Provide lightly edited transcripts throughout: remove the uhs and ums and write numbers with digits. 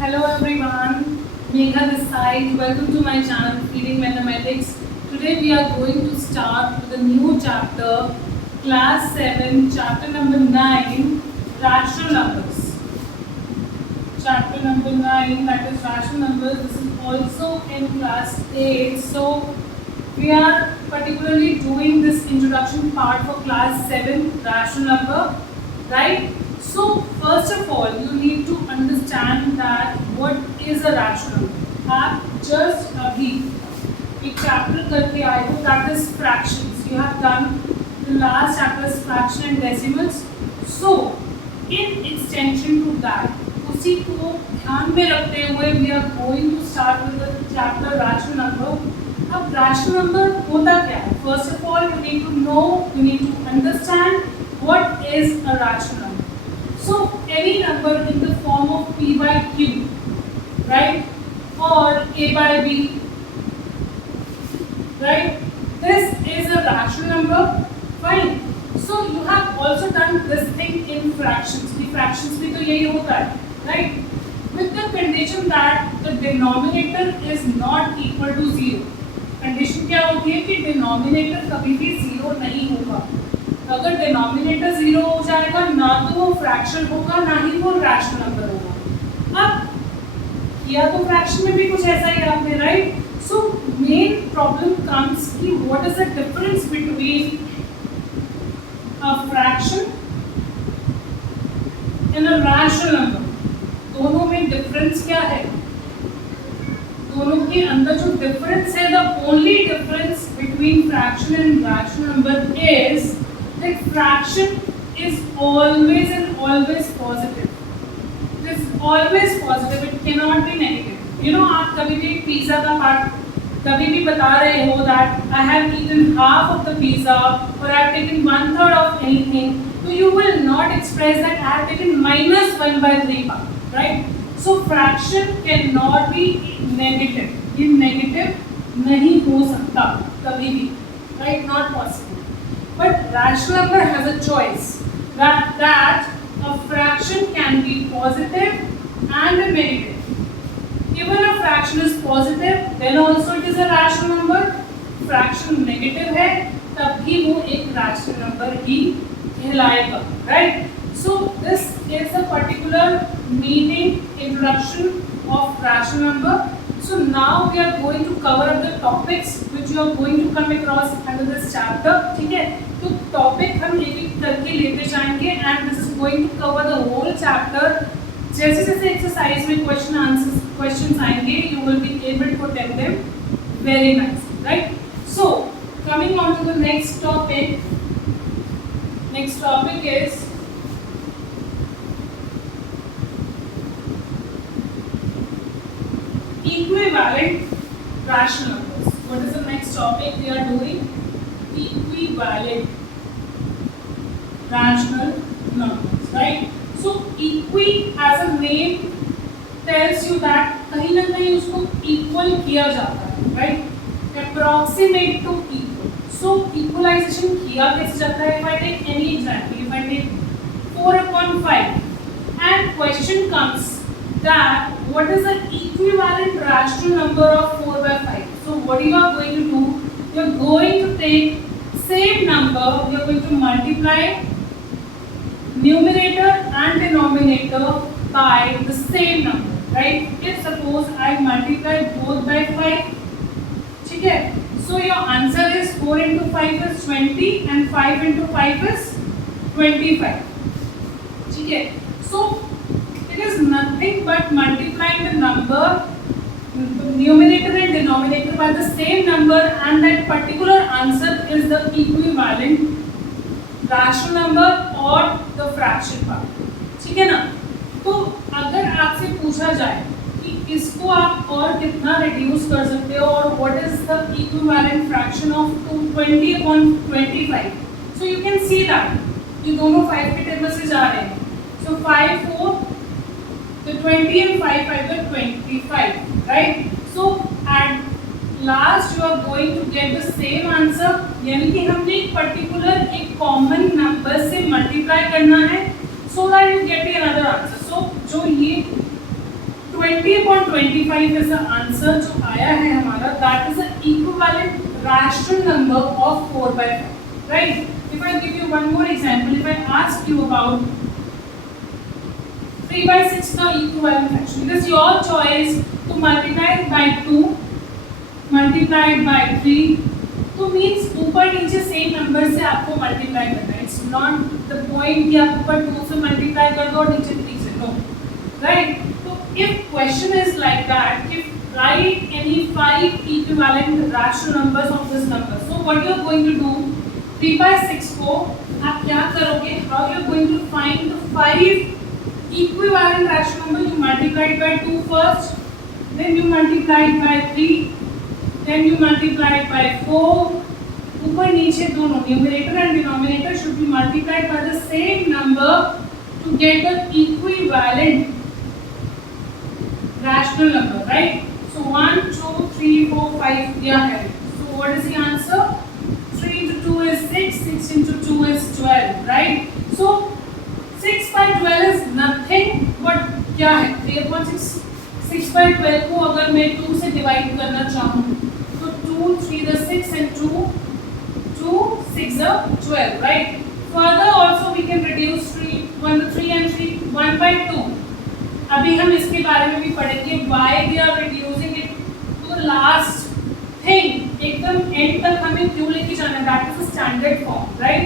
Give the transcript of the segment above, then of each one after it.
Hello everyone, Megha this side. Welcome to my channel Feeding Mathematics. Today we are going to start with a new chapter, class 7, chapter number 9, rational numbers. Chapter number 9, that is rational numbers. This is also in class 8. So we are particularly doing this introduction part for class 7, rational number, right? So first of all, you need to understand that what is a rational number. आप just अभी एक chapter करके आए हो, that is fractions. You have done the last chapter is fraction and decimals. So in extension to that, उसी को ध्यान में रखते हुए we are going to start with the chapter rational number. अब rational number होता क्या है? First of all, you need to know, you need to understand what is a rational number. So any number in the form of p by q, right, or a by b, right? This is a rational number. Fine. So you have also done this thing in fractions. The fractions में तो यही होता है, right? With the condition that the denominator is not equal to 0. Condition क्या होती है कि denominator कभी भी 0 नहीं होगा. अगर डिनोमिनेटर 0 हो जाएगा ना तो वो फ्रैक्शन होगा ना ही वो रैशनल नंबर होगा. अब या तो फ्रैक्शन में भी कुछ ऐसा ही आपने, right? So main problem comes कि what is the difference between a fraction and a rational number. दोनों में डिफरेंस क्या है? दोनों के अंदर जो डिफरेंस है, the only difference between fraction and rational number is that fraction is always and always positive. It is always positive. It cannot be negative. You know, आप कभी भी पिज़्ज़ा का पार्ट कभी भी बता रहे हो that I have eaten half of the pizza or I have taken 1/3 of anything, so you will not express that I have taken -1/3 part, right? So fraction cannot be negative. ये negative नहीं हो सकता कभी भी, right? Not possible. But rational number has a choice that a fraction can be positive and a negative. Even a fraction is positive, then also it is a rational number. Fraction negative है, तब भी वो एक rational number ही कहलाएगा, right? So this is a particular meaning introduction of rational number. So now we are going to cover up the topics which you are going to come across under this chapter. ठीक है? तो topic हम एक एक करके लेते जाएंगे and this is going to cover the whole chapter. जैसे जैसे एक्सरसाइज में क्वेश्चंस आएंगे you will be able to attempt them very nice, right? So coming on to the next topic. Next topic is equivalent rational numbers. What is the next topic we are doing? Equivalent rational numbers, right? So equi as a name tells you that कहीं ना कहीं उसको equal किया जाता है, right? Approximate to equal. So equalization किया कैसे जाता है? If I take any example, if I take 4/5 and question comes that what is the equivalent rational number of 4/5? So what you are going to do? You are going to take same number, you are going to multiply numerator and denominator by the same number, right? If suppose I multiply both by 5, ठीक है? So your answer is 4 into 5 is 20 and 5 into 5 is 25, ठीक है? So it is nothing but multiplying the number, numerator and denominator by the same number, and that particular answer is the equivalent rational number or the fraction part. ठीक है ना? तो अगर आपसे पूछा जाए कि इसको आप और कितना रिड्यूस कर सकते हो और what is the equivalent fraction of 220/25, so you can see that ये दोनों 5 के टेबल से जा रहे हैं. So 5 4 the 20 and 5 5 the 25, right? So at last you are going to get the same answer. यानी कि हमने एक पर्टिकुलर एक कॉमन नंबर से मल्टीप्लाई करना है so that you get another answer. So जो ये 20/25 is the answer जो आया है हमारा. That is the equivalent rational number of 4/5. Right? If I give you one more example, if I ask you about 3/6 का equivalent fraction, it is your choice to multiply it by 2, multiply it by 3. तो means ऊपर नीचे same number से आपको multiply करना है. It's not the point कि आप ऊपर 2 से मल्टीप्लाई कर दो और नीचे 3 से. नो. राइट? तो if question is like that, if right any 5 equivalent rational numbers of this number, so what you are going to do, 3/6 को आप क्या करोगे, how you are going to find the 5 equivalent rational number. You multiply it by 2 first, then you multiply it by 3, then you multiply it by 4. ऊपर नीचे दोनों numerator and denominator should be multiplied by the same number to get the equivalent rational number, right? So 1, 2, 3, 4, 5 दिया है. So what is the answer? 3 into 2 is 6, 6 into 2 is 12, right? So 6/12 is nothing but क्या है, 3/6. 6/12 को अगर मैं 2 से divide करना चाहूँ तो 2 3 the 6 and 2 6 the 12, right? Further also we can reduce 1 the 3 and 3 1/2. अभी हम इसके बारे में भी पढ़ेंगे why we are reducing it to last thing. एकदम end तक हमें क्यों लेके जाना है? That is the standard form, right?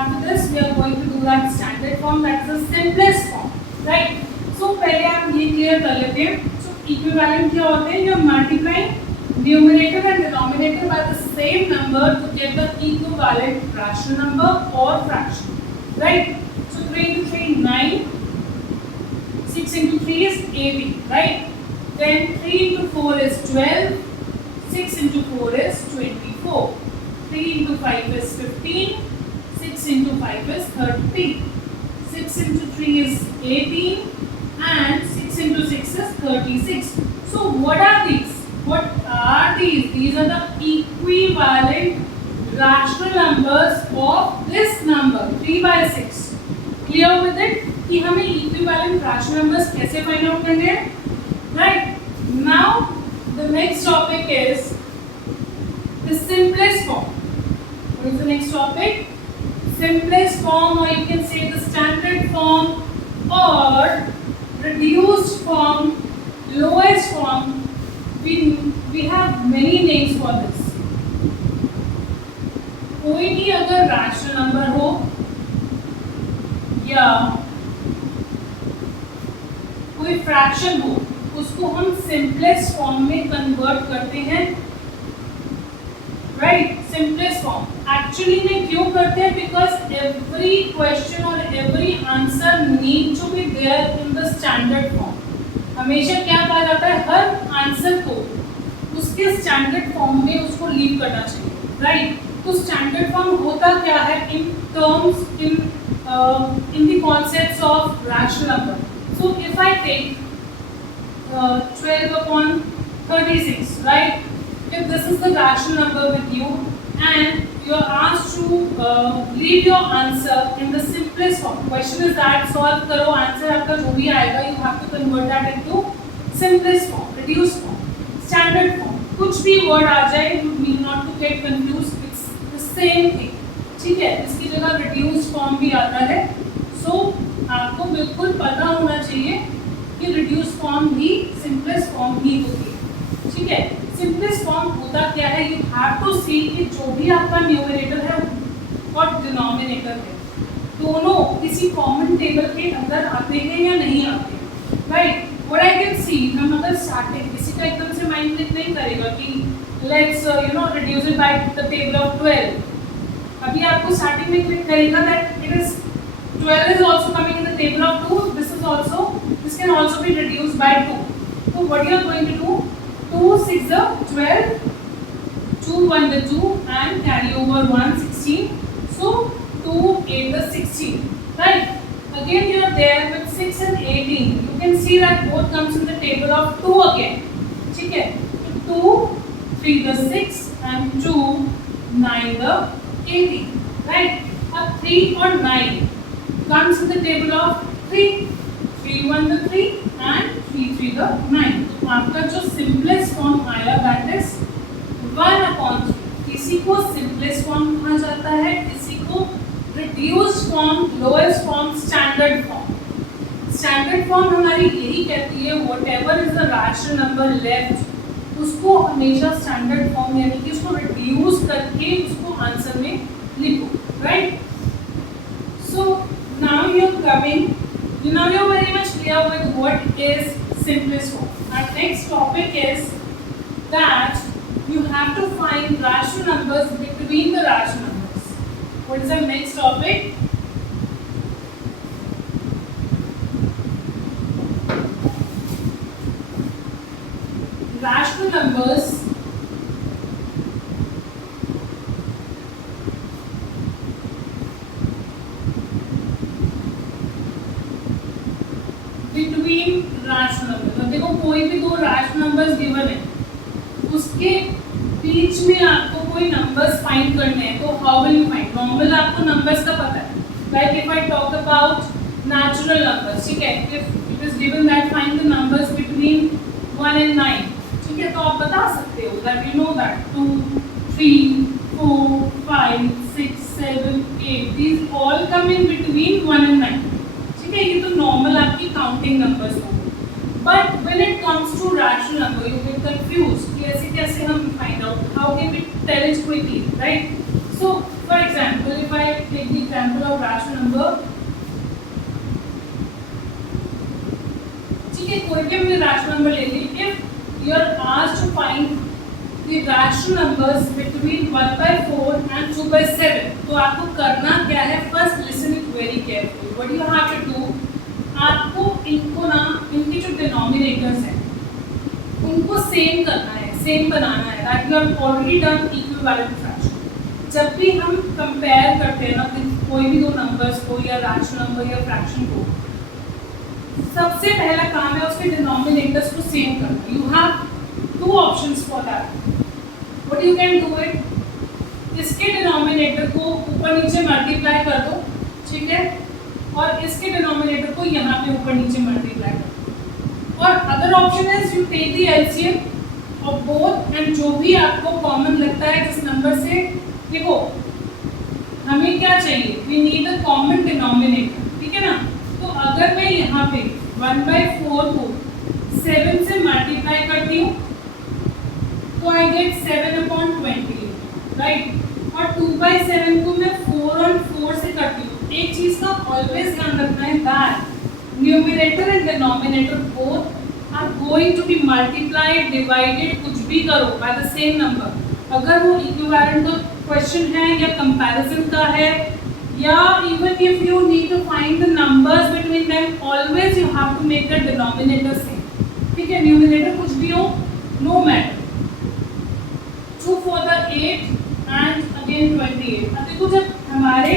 After this we are going to do that standard form, that is the simplest form, right? So पहले आप ये क्लियर कर लेते हैं. So equivalent क्या होते हैं? You are multiplying numerator and denominator by the same number to get the equivalent rational number or fraction, right? So 3 into 3 9, 6 into 3 is 18, right? Then 3 into 4 is 12, 6 into 4 is 24, 3 into 5 is 15, 6 into 5 is 30, 6 into 3 is 18, and 6 into 6 is 36. So what are these? What are these? These are the equivalent rational numbers of this number 3/6. Clear with it? कि हमें equivalent rational numbers कैसे find out करने हैं? Right? Now the next topic is the simplest form. What is the next topic? Simplest form, or you can say the standard form or reduced form, lowest form. We have many names for this. कोई भी अगर rational number हो या कोई fraction हो, उसको हम simplest form में convert करते हैं, right? Simplest form. Actually में क्यों करते हैं? Because every question or every answer need to be there in the standard form. हमेशा क्या कहा जाता है, हर आंसर को उसके स्टैंडर्ड फॉर्म में उसको लीव करना चाहिए, राइट? तो स्टैंडर्ड फॉर्म होता क्या है in terms, in the concepts of rational number. So if I take 12/36, right? If this is the rational number with you and you are asked to leave your answer in the simplest form, question is that solve करो, answer आपका जो भी आएगा you have to convert that into simplest form, reduced form, standard form. कुछ भी word आ जाए, you need not to get confused, it's the same thing. ठीक है? इसकी जगह reduced form भी आता है. So आपको बिल्कुल पता होना चाहिए कि reduced form भी simplest form ही होती है. ठीक है? सिंपलेस्ट फॉर्म होता क्या है? यू हैव टू सी कि जो भी आपका न्यूमरेटर है और डिनोमिनेटर है, दोनों किसी कॉमन टेबल के अंदर आते हैं या नहीं आते हैं, right? What I can see, हम अगर स्टार्टिंग किसी का एकदम से माइंड क्लिक नहीं करेगा कि let's reduce it by the table of 12. अभी आपको स्टार्टिंग में क्लिक करेगा that it is 12 is also coming in the table of 2. This can also be reduced by 2. So what you are going to do? 2 6 the 12, 2 1 the 2, and carry over 1 16. So 2 8 the 16, right? Again you are there with 6 and 18. You can see that both comes in the table of 2 again. ठीक है? 2 3 the 6 and 2 9 the 18, right? अब 3 और 9 comes in the table of 3. 3 1 the 3 and 3 3 the 9। तो आपका जो simplest form आया that is 1/3। इसी को सिंपलेस्ट फॉर्म कहा जाता है, इसी को reduced form, lowest form, standard form. Standard form हमारी यही कहती है whatever is the rational number left उसको हमेशा स्टैंडर्ड फॉर्म यानी कि उसको रिड्यूस करके उसको आंसर में लिखो, right. So now you are coming, now you are very much clear with what is simplest form. Our next topic is that you have to find rational numbers between the rational numbers. What is the next topic? Rational numbers between rational number. देखो कोई भी दो rational numbers given है, उसके बीच में आपको कोई numbers find करने हैं, तो how will you find? Normal आपको नंबर्स का पता है, like if I talk about natural numbers, ठीक है, if it is given that find the numbers between 1 and 9, ठीक है, तो आप बता सकते हो that you know that 2 3 4 5 6 7 8 these all come in between 1 and 9। ये तो नॉर्मल आपकी काउंटिंग नंबर्स हो, but when it comes to rational number you get confused कि ऐसे कैसे हम find out, how can we tell it quickly, right. So for example if I take the example of rational number, ठीक है, कोई भी हमने रैशनल नंबर ले ली, if you are asked to find the rational numbers between 1/4 and 2/7, तो आपको करना क्या है? First listen it very carefully. What you have to do, आपको इनको ना, इनके जो डिनोमिनेटर्स हैं उनको सेम करना है, सेम बनाना है, that you have already done equivalent fraction. जब भी हम कंपेयर करते हैं ना कोई भी दो नंबर्स को या रैशनल नंबर या फ्रैक्शन को, सबसे पहला काम है उसके डिनोमिनेटर्स को सेम करना। You have two options for that. What you can do it, इसके डिनोमिनेटर को ऊपर नीचे मल्टीप्लाई कर दो, ठीक है, और इसके डिनोमिनेटर को यहाँ पे ऊपर नीचे मल्टीप्लाई कर दो। और other option is you take the LCM of both and जो भी आपको कॉमन लगता है जिस नंबर से, देखो हमें क्या चाहिए, we need a common denominator, ठीक है ना। तो अगर मैं यहाँ पे 1/4 को 7 से मल्टीप्लाई करती हूँ तो आई गेट 7/20, राइट। और 2/7 को मैं 4 और 4 से करती हूँ। एक चीज का ऑलवेज ध्यान रखना है that numerator and denominator both are going to be multiplied, divided, कुछ भी करो बाय द सेम नंबर। अगर वो इक्विवेलेंट का क्वेश्चन है या कंपैरिजन का है, या even if you need to find the numbers between them, always you have to make the denominator same, ठीक है। न्यूमरेटर कुछ भी हो, no matter. 2 for the 8 and again 28। अब देखो जब हमारे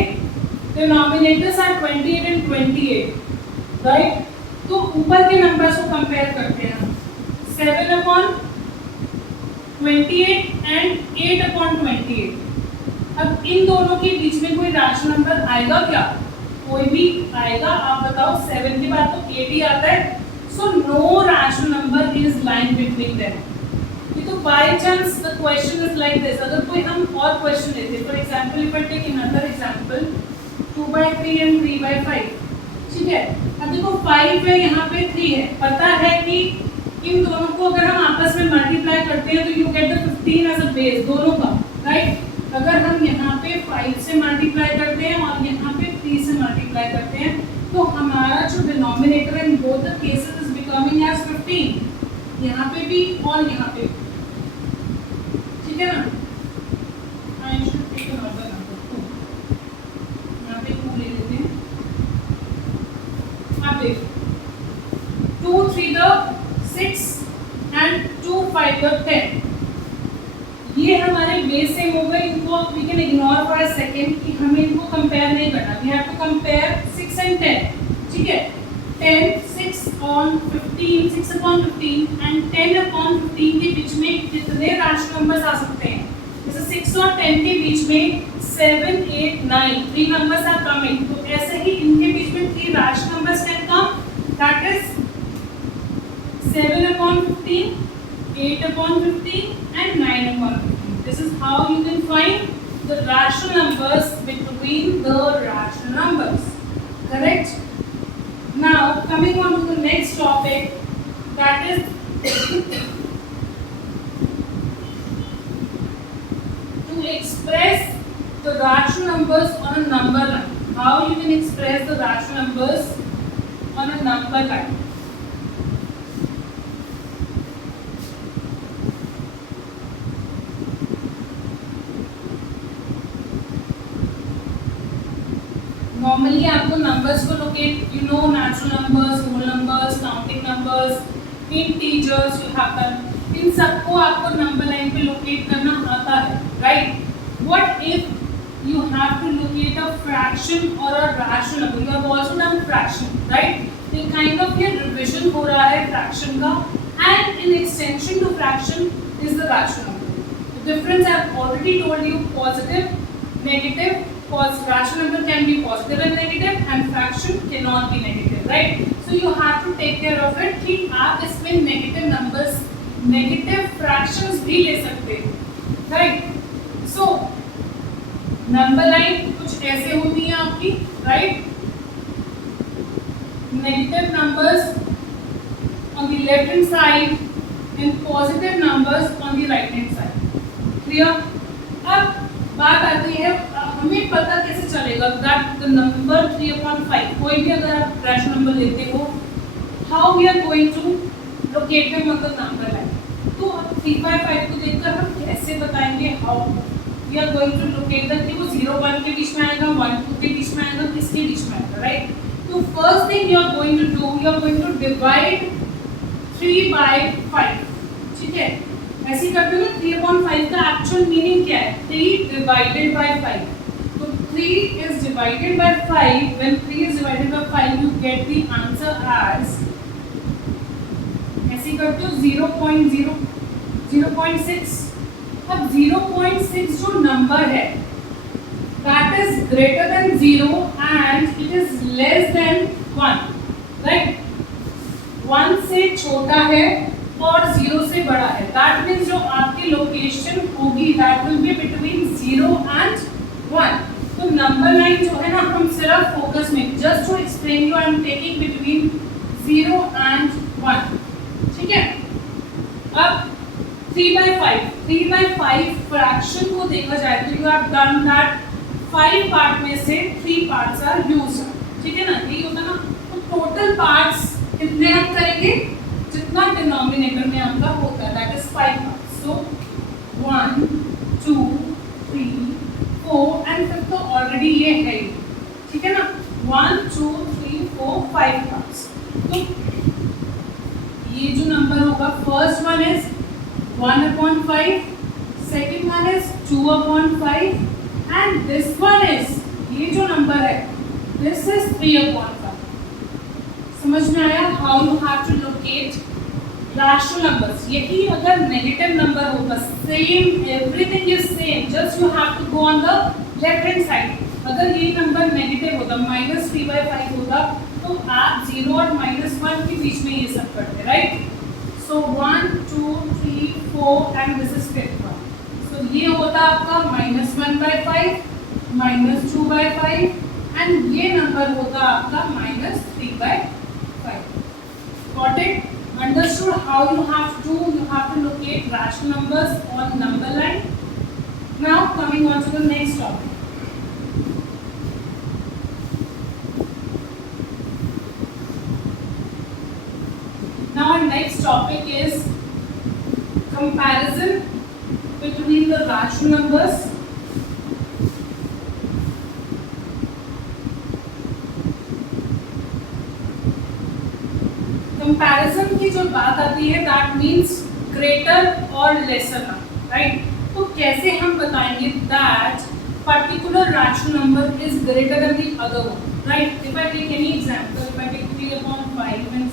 डिनोमिनेटर्स आर 28 and 28, राइट, तो ऊपर के नंबर्स को कंपेयर करते हैं, 7/28 and 8/28। अब इन दोनों के बीच में कोई रैशनल नंबर आएगा क्या? कोई भी आएगा? आप बताओ, 7 के बाद तो 8 ही आता है, so no rational number is line between them. तो by chance the question is like this. अगर कोई हम और क्वेश्चन लेते, for example if I take another example 2/3 and 3/5, ठीक है। अब देखो 5 है, यहाँ पे 3 है, पता है कि इन दोनों को अगर हम आपस में मल्टीप्लाई करते हैं तो you get the 15 as a base दोनों का, राइट। अगर हम यहाँ पे 5 से मल्टीप्लाई करते हैं और यहाँ पे 3 से मल्टीप्लाई करते हैं तो हमारा जो denominator in both the cases is becoming as 15, यहाँ पे भी और यहाँ पे, ठीक है ना। I should take another number 2, यहाँ पे 2 ले लेते हैं। आप देखो 2 3 the 6 and 2 5 the 10, ये हमारे बेस सेम हो गए। इनको we can ignore for a second कि हमें इनको कंपेयर नहीं करना, we have to compare 6 and 10, ठीक है। 10 6/15 6/15 एंड 10/15 के बीच में कितने रैशनल नंबर्स आ सकते हैं? जैसे 6 और 10 के बीच में 7 8 9 3 नंबर्स आर कमिंग, तो ऐसे ही इनके बीच में 3 rational numbers can come, that is 7/15, 8/15 and 9/15. This is how you can find the rational numbers between the rational numbers. Correct? Now coming on to the next topic, that is to express the rational numbers on a number line. How you can express the rational numbers on a number line? Normally आपको numbers को locate, you know, natural numbers, whole numbers, counting numbers, integers, you have done, इन सबको आपको number line पे locate करना आता है, right? What if you have to locate a fraction or a rational number? You have also done fraction, right? The kind of ये revision हो रहा है fraction का, and in extension to fraction is the rational number. The difference I have already told you: positive, negative. Rational number can be positive and negative, and fraction cannot be negative, right? So you have to take care of it कि आप इसमें negative numbers, negative fractions भी ले सकते हो, right? So number line कुछ ऐसे होती है आपकी, right? Negative numbers on the left hand side and positive numbers on the right hand side. Clear? अब बात आती है, हमें पता कैसे चलेगा दैट द नंबर 3/5, कोई भी अगर आप रैशनल नंबर लेते हो, how we are going to locate them on the number line? तो 3/5 को देखकर हम कैसे बताएंगे how we are going to locate that? वो 0-1 के बीच में आएगा, 1-2 के बीच में आएगा, किसके बीच में आएगा, राइट? तो first thing you are going to do, you are going to divide 3/5, ठीक है? ऐसे करते हो ना, 3/5 का एक्चुअल मीनिंग क्या है? 3 divided by 5. तो 3 is divided by 5. When 3 is divided by 5, you get the answer as, ऐसे करते हो 0.0, 0.6. अब 0.6 जो नंबर है, that is greater than 0 and it is less than 1, right? 1 से छोटा है और 0 से बड़ा है. That means जो आपकी लोकेशन होगी, that will be between 0 and 1. तो नंबर लाइन जो है ना, हम सिर्फ फोकस में, just to explain you, I am taking between 0 and 1, ठीक है? अब 3/5 फ्रैक्शन को देखा जाए तो you have done that 5 part में से 3 पार्ट्स आर यूज्ड, ठीक है ना? यही होता ना. तो टोटल पार्ट्स कितने हम करेंगे? जितना डिनोमिनेटर में आपका होता है, that is 5 parts. So 1 2 3 4 and फिर तो ऑलरेडी ये है, ठीक है ना? 1 2 3 4 5 पार्ट्स. तो ये जो नंबर होगा, first one is 1/5, second one is 2/5 and this one is, ये जो नंबर है, this is 3/5. समझ में आया? How you have to locate rational numbers. यही अगर negative number होगा, same, everything is same, just you have to go on the left hand side. अगर ये नंबर negative होता, -3/5 होता, तो आप 0 और -1 के बीच में ये सब करते, right? So 1 2 3 4 and this is fifth one. So ये होता आपका -1/5, -2/5 and ये नंबर होता आपका -3/5. Got it? Understood how you have to locate rational numbers on number line. Now coming on to the next topic. Now our next topic is comparison between the rational numbers. Comparison की जो बात आती है, that means greater or lesser number, right? तो कैसे हम बताएंगे that particular rational number is greater than the other one, right? If I take any example, if I take 3/5 and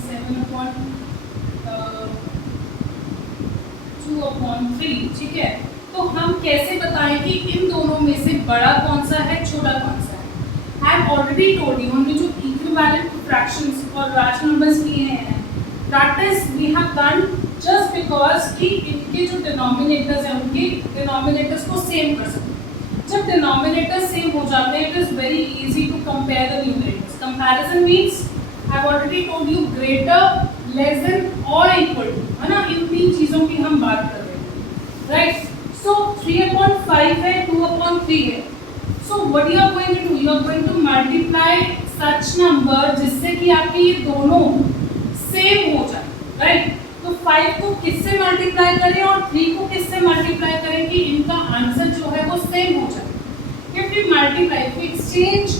2/3, ठीक है? तो हम कैसे बताएं कि इन दोनों में से बड़ा कौन सा है, छोटा कौन सा है? I have already told you, हमने जो इक्विवेलेंट फ्रैक्शंस और रैशनल नंबर्स किए हैं, that is we have done just because कि इनके जो डिनोमिनेटर्स हैं उनके डिनोमिनेटर्स को सेम कर सकते हैं। जब डिनोमिनेटर्स सेम हो जाते हैं it is very easy to compare the numerators. Comparison means I have already told you greater, less than और इक्वल टू, है ना, इन तीन चीजों की हम बात कर रहे हैं, राइट। सो 3/5 है, 2/3 है। So what you are going to do? You are going to multiply such number जिससे कि आपके ये दोनों सेम हो जाए, राइट। तो 5 को किससे मल्टीप्लाई करें और 3 को किससे मल्टीप्लाई करें कि इनका आंसर जो है वो सेम हो जाए। If we multiply, if we exchange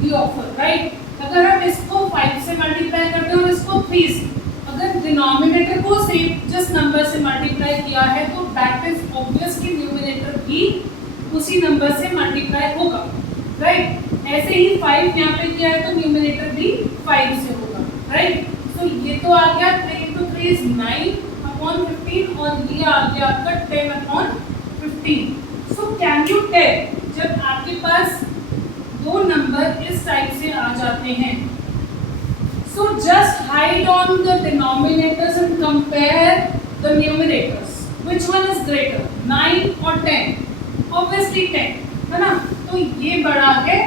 the offer, right? अगर हम इसको 5 से मल्टीप्लाई करते हैं और इसको 3 से, अगर डिनोमिनेटर को सेम जिस नंबर से मल्टीप्लाई किया है तो दैट इज ऑब्वियस कि न्यूमरेटर भी उसी नंबर से मल्टीप्लाई होगा, राइट। ऐसे ही 5 यहाँ पे किया है तो न्यूमरेटर भी 5 से होगा, राइट। तो ये तो आ गया 3 into 3 is 9/15 और ये आ गया आपका 10/15। सो कैन यू टेल जब आपके पास दो नंबर इस टाइप से आ जाते हैं, so just hide on the denominators and compare the numerators. Which one is greater, 9 or 10? Obviously 10, है ना। तो ये बड़ा है,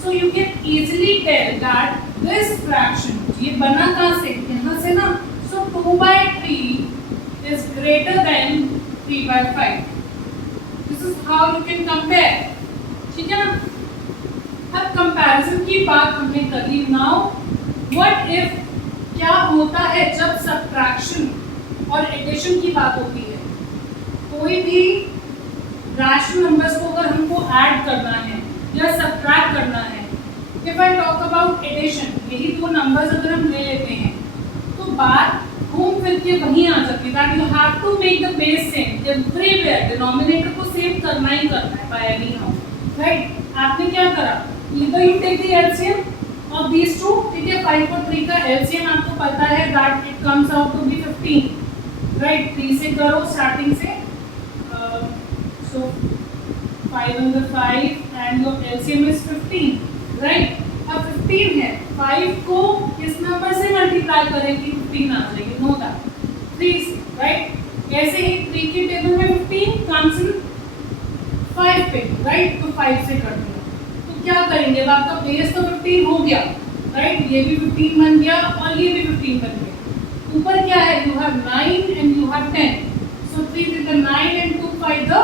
so you can easily tell that this fraction, ये बना कहाँ से, यहाँ से ना। so 2/3 is greater than 3/5. This is how you can compare, ठीक है ना। अब कंपैरिजन की बात हमने कर ली। नाउ व्हाट इफ, क्या होता है जब सब्ट्रैक्शन और एडिशन की बात होती है। कोई भी रैशनल नंबर्स को अगर हमको ऐड करना है या सब्ट्रैक्ट करना है, if I talk about addition, यही दो नंबर्स अगर हम ले लेते हैं तो बात घूम फिर के वहीं आ जाती है that you have to make the base same everywhere. Denominator को सेम करना ही करना है बाय एनी हाउ, राइट। आपने क्या करा, either you take the LCM of these two, ठीक है। 5 और 3 का LCM आपको पता है that it comes out to be 15, right। 3 से करो स्टार्टिंग से, so 5 and the 5 and your LCM is 15, right। अब 15 है, 5 को किस नंबर से मल्टीप्लाई करेंगे 15 आ जाएगी, नो दैट 3 से, राइट। ऐसे ही 3 के टेबल में 15 comes in 5 पे, राइट। तो 5 से कर दिया, क्या करेंगे, अब आपका बेस तो 15 हो गया, राइट। ये भी 15 बन गया और ये भी 15 बन गया। ऊपर क्या है, you have 9 and you have 10, so 3 with the 9 and 2 5 the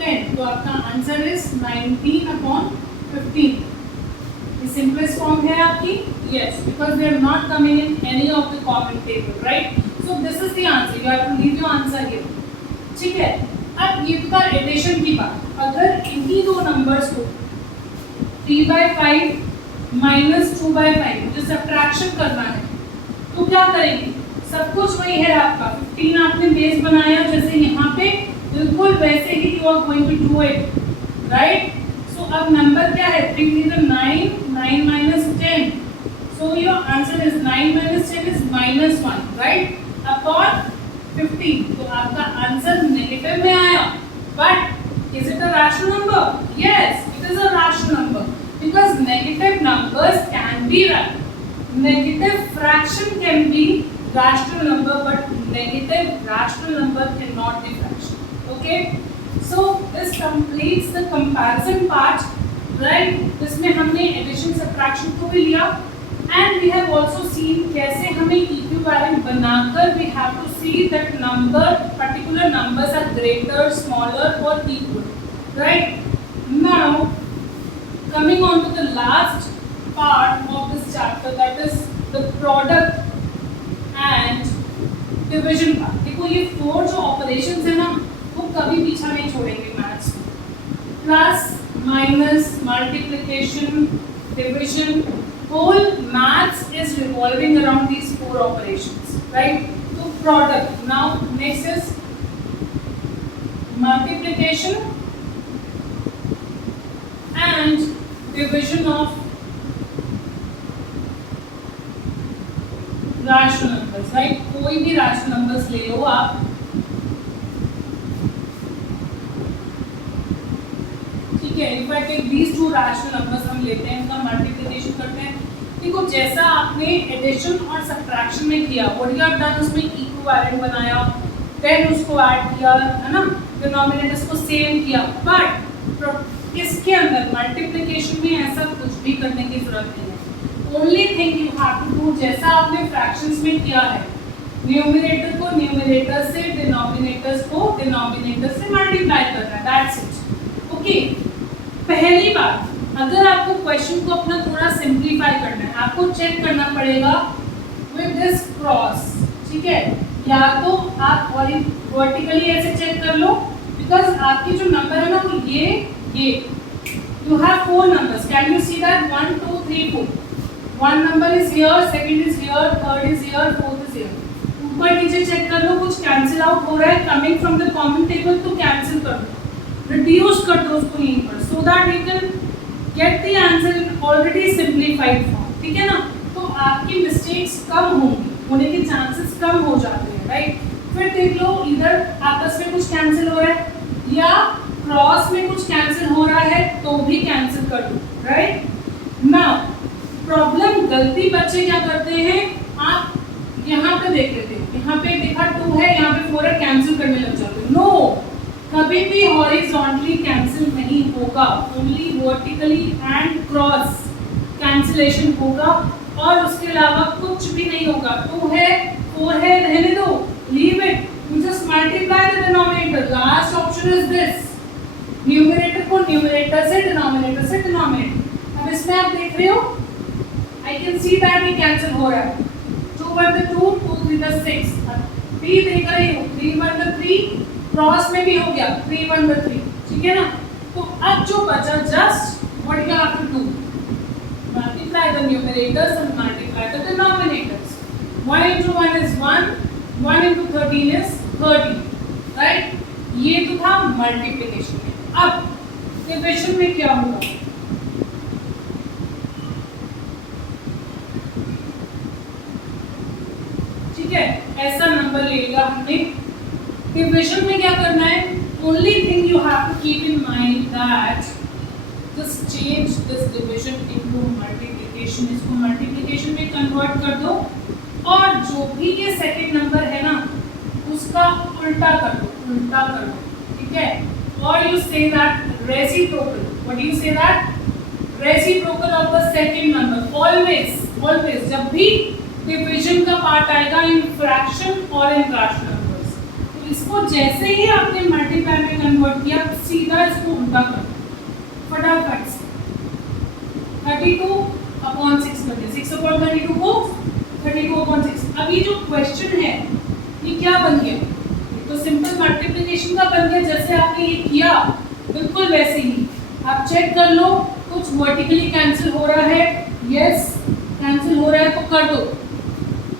10, तो आपका आंसर इज 19/15। ये सिंपलेस्ट फॉर्म है आपकी, yes, because they are not coming in any of the common table, right. So this is the answer, you have to leave your answer here, ठीक है। अब ये था एडिशन की बात। अगर इन्हीं दो नंबर्स को 3/5 minus 2/5 मुझे सब्ट्रैक्शन करना है तो क्या करेंगे, सब कुछ वही है आपका। 15 आपने बेस बनाया जैसे यहाँ पे, बिल्कुल वैसे ही you are going to do it, right. So अब नंबर क्या है, 3 3 9, 9 minus 10, so your answer is 9 minus 10 is -1, right, upon 15। तो आपका आंसर नेगेटिव में आया, but is it a rational number? Yes, it is a rational number because negative numbers can be rational. Negative fraction can be rational number, but negative rational number cannot be fraction. Okay, so this completes the comparison part, right? इसमें हमने addition subtraction को भी लिया and we have also seen कैसे हमें equivalent बनाकर we have to see that number, particular numbers are greater, smaller or equal, right? Now coming on to the last part of this chapter, that is the product and division part। देखो ये 4 जो operations है ना वो कभी पीछा नहीं छोड़ेंगे मैथ्स में। Plus, minus, multiplication, division, whole maths is revolving around these 4 operations, right? So product, now next is multiplication and division of rational numbers, right? कोई भी rational numbers ले लो आप, ठीक है। If I take these 2 rational numbers हम लेते हैं, इनका multiplication करते हैं, देखो जैसा आपने एडिशन और सब्ट्रैक्शन में किया, व्हाट यू हैव डन, उसमें इक्विवेलेंट बनाया, देन उसको ऐड किया, है ना, डिनोमिनेटर्स को सेम किया, बट इसके अंदर मल्टीप्लिकेशन में ऐसा कुछ भी करने की जरूरत नहीं है। Only thing you have to do, जैसा आपने फ्रैक्शंस में किया है, न्यूमरेटर को न्यूमरेटर से, डिनोमिनेटर्स को डिनोमिनेटर से मल्टीप्लाई करना है, दैट्स इट। ओके, पहली बात, अगर आपको क्वेश्चन को अपना थोड़ा सिंप्लीफाई करना है, आपको चेक करना पड़ेगा विद दिस क्रॉस, ठीक है, या तो आप वर्टिकली ऐसे चेक कर लो, बिकॉज आपकी जो नंबर है ना वो ये you have 4 numbers, can you see that 1 2 3 4, one number is here, second is here, third is here, fourth is here. ऊपर नीचे चेक कर लो, कुछ कैंसिल आउट हो रहा है, coming from the common table, तो कैंसिल कर दो, रिड्यूस कर दो उसको यहीं पर, so that you can get the answer in already simplified form, ठीक है ना। तो आपकी मिस्टेक्स कम होंगी, होने के चांसेस कम हो जाते हैं, राइट। फिर देख लो, इधर आपस में कुछ कैंसिल हो रहा है या क्रॉस में कुछ कैंसिल हो रहा है तो भी कैंसिल कर दो, राइट। नाउ प्रॉब्लम, गलती बच्चे क्या करते हैं, आप यहाँ पे देख लेते हैं, यहाँ पे देखा 2 है, यहाँ पे 4 है, कैंसिल करने लग जाते हैं। नो, कभी भी हॉरिजॉन्टली कैंसिल नहीं होगा, only vertically and cross cancellation होगा, और उसके अलावा कुछ भी नहीं होगा। 2 है, 4 है, रहने दो, leave it, you just multiply the denominator, last option is this, numerator को न्यूमरेटर से, डिनोमिनेटर से डिनोमिनेटर। अब इसमें आप देख रहे हो, आई कैन सी दैट ये कैंसिल हो रहा है, 2 1 2 2 3 6, 3 देख रही हूँ, 3 1 3, क्रॉस में भी हो गया 3 1 3, ठीक है ना। तो अब जो बचा, just what you have to do, multiply the numerators and multiply the denominators. 1 into 1 is 1, 1 into 13 is 30, right. ये तो था मल्टीप्लिकेशन में। अब डिवीजन में क्या होगा, ठीक है, ऐसा नंबर ले लिया हमने। डिवीजन में क्या करना है, only thing you have to keep in mind that just change this division into multiplication, इसको मल्टीप्लिकेशन में कन्वर्ट कर दो, और जो भी ये सेकंड नंबर है ना उसका उल्टा कर दो, उल्टा कर दो, ठीक है। और you say that reciprocal, what do you say that reciprocal of the second number, always always जब भी डिवीजन का पार्ट आएगा इन फ्रैक्शन और इन रैशनल नंबर्स, तो इसको जैसे ही आपने मल्टीप्लाई में कन्वर्ट किया, सीधा इसको उल्टा कर दो फटाफट से, 32/6 कर दिया, 6/32 को 32/6। अब ये जो क्वेश्चन है ये क्या बन गया, तो सिंपल मल्टीप्लिकेशन का बन गया, जैसे आपने ये किया बिल्कुल वैसे ही। आप चेक कर लो, कुछ वर्टिकली कैंसिल हो रहा है, यस कैंसिल हो रहा है तो कर दो,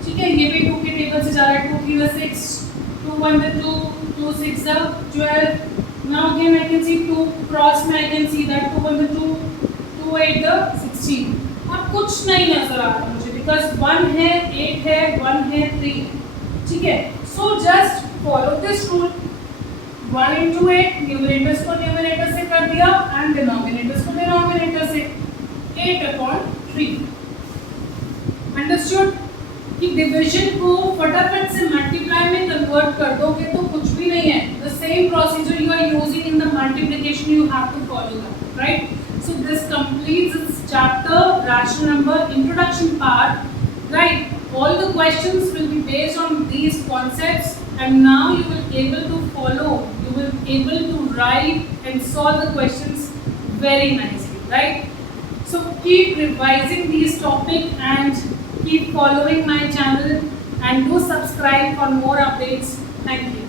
ठीक है। ये भी 2 के टेबल से जा रहा है, 2 3 6, 2 1 2, 2 6 12। Now again I can see 2 cross में, आई कैन सी दैट 2 1 2, 2 8 16। अब कुछ नहीं नजर आ रहा मुझे, बिकॉज 1 है, 8 है, 1 है, 3, ठीक है। So just follow this rule, 1 into 8, numerators को न्यूमरेटर से कर दिया एंड डिनोमिनेटर्स को डिनोमिनेटर से, 8/3। अंडरस्टूड कि डिवीजन को फटाफट से मल्टीप्लाई में कन्वर्ट कर दोगे तो कुछ भी नहीं है, the same procedure you are using in the multiplication you have to follow that, right. So this completes this chapter, rational number introduction part, right? All the questions will be based on these concepts, and now you will able to follow, you will able to write and solve the questions very nicely, right? So keep revising these topics and keep following my channel, and do subscribe for more updates. Thank you.